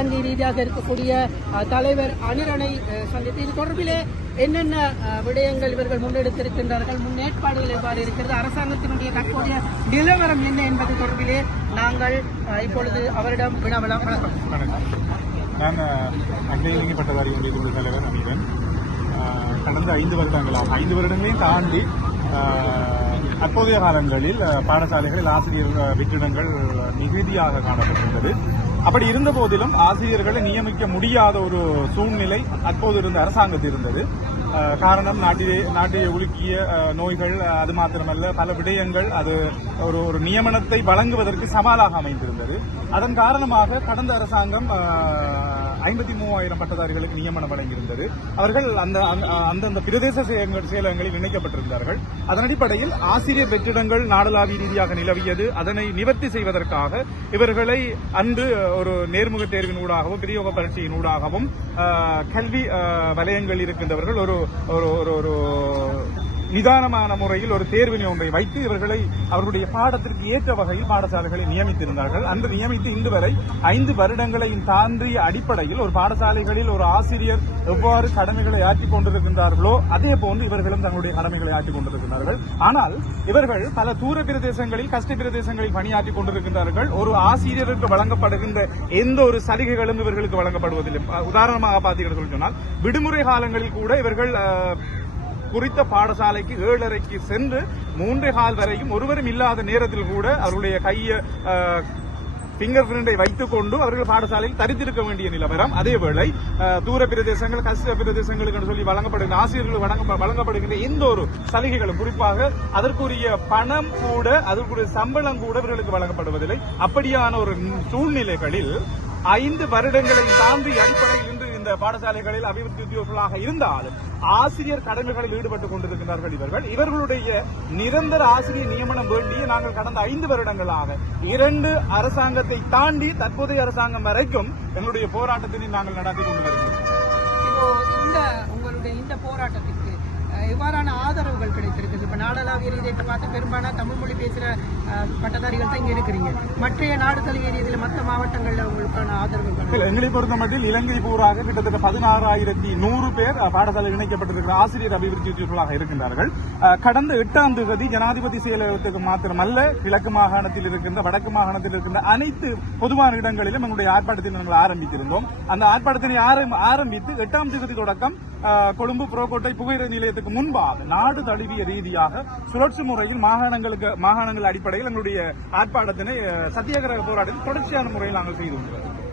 இலங்கை ரீதியாக இருக்கக்கூடிய தலைவர் அனிரனை சந்தித்து இது தொடர்பிலே என்னென்ன விடயங்கள் இவர்கள் முன்னெடுத்திருக்கின்றார்கள் முன்னேற்பாடுகள் எவ்வாறு இருக்கிறது அரசாங்கத்தினுடைய தற்போதைய நிலவரம் என்ன என்பது தொடர்பிலே நாங்கள் இப்பொழுது அவரிடம் வினவலாம். வணக்கம். நான் அஹ், அகில இலங்கை தலைவர் அமீரன் கடந்த ஐந்து வருடங்களாக ஐந்து வருடங்களையும் தாண்டி தற்போதைய காலங்களில் பாடசாலைகளில் ஆசிரியர் வெற்றிடங்கள் மிகுதியாக காணப்பட்டிருந்தது. அப்படி இருந்த போதிலும் ஆசிரியர்களை நியமிக்க முடியாத ஒரு சூழ்நிலை அப்போது இருந்த அரசாங்கத்தில் இருந்தது. காரணம் நாட்டிலே நாட்டிலே உலுக்கிய நோய்கள் அது மாத்திரமல்ல பல விடயங்கள் அது ஒரு ஒரு நியமனத்தை வழங்குவதற்கு சவாலாக அமைந்திருந்தது. அதன் காரணமாக கடந்த அரசாங்கம் ஐம்பத்தி மூவாயிரம் பட்டதாரிகளுக்கு நியமனம் வழங்கியிருந்தது. அவர்கள் அந்த அந்தந்த பிரதேச செயலகங்களில் இணைக்கப்பட்டிருந்தார்கள். அதன் அடிப்படையில் ஆசிரியர் வெற்றிடங்கள் நாடளாவிய ரீதியாக நிலவியது. அதனை நிவர்த்தி செய்வதற்காக இவர்களை அன்று ஒரு நேர்முக தேர்வின் ஊடாகவும் பிரயோக பரீட்சையின் ஊடாகவும் கல்வி வலயங்கள் இருக்கின்றவர்கள் ஒரு ஒரு ஒரு ஒரு நிதானமான முறையில் ஒரு தேர்வினை ஒன்றை வைத்து இவர்களை அவர்களுடைய பாடத்திற்கு ஏற்ற வகையில் பாடசாலைகளை நியமித்திருந்தார்கள். அன்று நியமித்து இன்று வரை ஐந்து வருடங்களையும் தாண்டிய அடிப்படையில் ஒரு பாடசாலைகளில் ஒரு ஆசிரியர் எவ்வாறு கடமைகளை ஆற்றிக் கொண்டிருக்கின்றார்களோ அதே போன்று இவர்களும் தங்களுடைய கடமைகளை ஆற்றிக் கொண்டிருக்கிறார்கள் ஆனால் இவர்கள் பல தூர பிரதேசங்களில் கஷ்ட பிரதேசங்களில் பணியாற்றிக் கொண்டிருக்கின்றார்கள். ஒரு ஆசிரியருக்கு வழங்கப்படுகின்ற எந்த ஒரு சலுகைகளும் இவர்களுக்கு வழங்கப்படுவதில்லை. உதாரணமாக பார்த்தீர்கள் சொன்னால் விடுமுறை காலங்களில் கூட இவர்கள் குறித்த பாடசாலைக்கு ஏழரைக்கு சென்று மூன்றே கால் வரையும் ஒருவரும் இல்லாத நேரத்தில் கூட அவருடைய கையை பிங்கர் பிரிண்டை வைத்துக் கொண்டு அவர்கள் பாடசாலையில் தரித்திருக்க வேண்டிய நிலவரம் அதேவேளை தூர பிரதேசங்கள் கஷ்ட பிரதேசங்களுக்கு என்று சொல்லி வழங்கப்படுகிற ஆசிரியர்கள் வழங்கப்படுகின்ற எந்த ஒரு சலுகைகளும் குறிப்பாக அதற்குரிய பணம் கூட அதற்குரிய சம்பளம் கூட இவர்களுக்கு வழங்கப்படுவதில்லை. அப்படியான ஒரு சூழ்நிலைகளில் ஐந்து வருடங்களை தாண்டி அடிப்படையில் பாடசாலைகளில் அபிவிருத்தி உத்தியோகர்களாக இருந்தாலும் ஆசிரியர் கடமைகளில் ஈடுபட்டுக் கொண்டிருக்கிறார்கள் இவர்கள். இவர்களுடைய நிரந்தர ஆசிரியர் நியமனம் வேண்டிய நாங்கள் கடந்த ஐந்து வருடங்களாக இரண்டு அரசாங்கத்தை தாண்டி தற்போதைய அரசாங்கம் வரைக்கும் எங்களுடைய போராட்டத்தினை நாங்கள் நடத்தி கொண்டு வருகிறோம். இந்த உங்களுடைய இந்த போராட்டத்திற்கு அஹ், எவ்வாறான ஆதரவுகள் கிடைத்திருக்கிறது? இப்ப நாடளாவிய ரீதியை இப்ப பார்த்து பெரும்பாலான தமிழ் மொழி பேசுகிற பட்டதாரிகள் தான் இங்கே இருக்கிறீங்க. மற்ற நாடு தழுவிய ரீதியில் மற்ற மாவட்டங்களில் உங்களுக்கான ஆதரவு எங்களை பொறுத்த மட்டில் இலங்கை பூராக கிட்டத்தட்ட பதினாறாயிரத்தி நூறு பேர் பாடசாலை இணைக்கப்பட்டிருக்கிற ஆசிரியர் அபிவிருத்தி இருக்கின்றார்கள். கடந்த எட்டாம் தேதி ஜனாதிபதி செயலகத்துக்கு மாத்திரமல்ல கிழக்கு மாகாணத்தில் இருக்கின்ற வடக்கு மாகாணத்தில் இருக்கின்ற அனைத்து பொதுவான இடங்களிலும் எங்களுடைய ஆர்ப்பாட்டத்தை நாங்கள் ஆரம்பித்திருந்தோம். அந்த ஆர்ப்பாட்டத்தினை ஆரம்பித்து எட்டாம் தேதி தொடக்கம் கொழும்பு புரோக்கோட்டை புகையிர நிலையத்துக்கு முன்பாக நாடு தழுவிய ரீதியாக சுழற்சி முறையில் மாகாணங்களுக்கு மாகாணங்கள் அடிப்படையில் எங்களுடைய ஆர்ப்பாட்டத்தினை சத்தியாகிரக போராட்டத்தில் தொடர்ச்சியான முறையில் நாங்கள் செய்து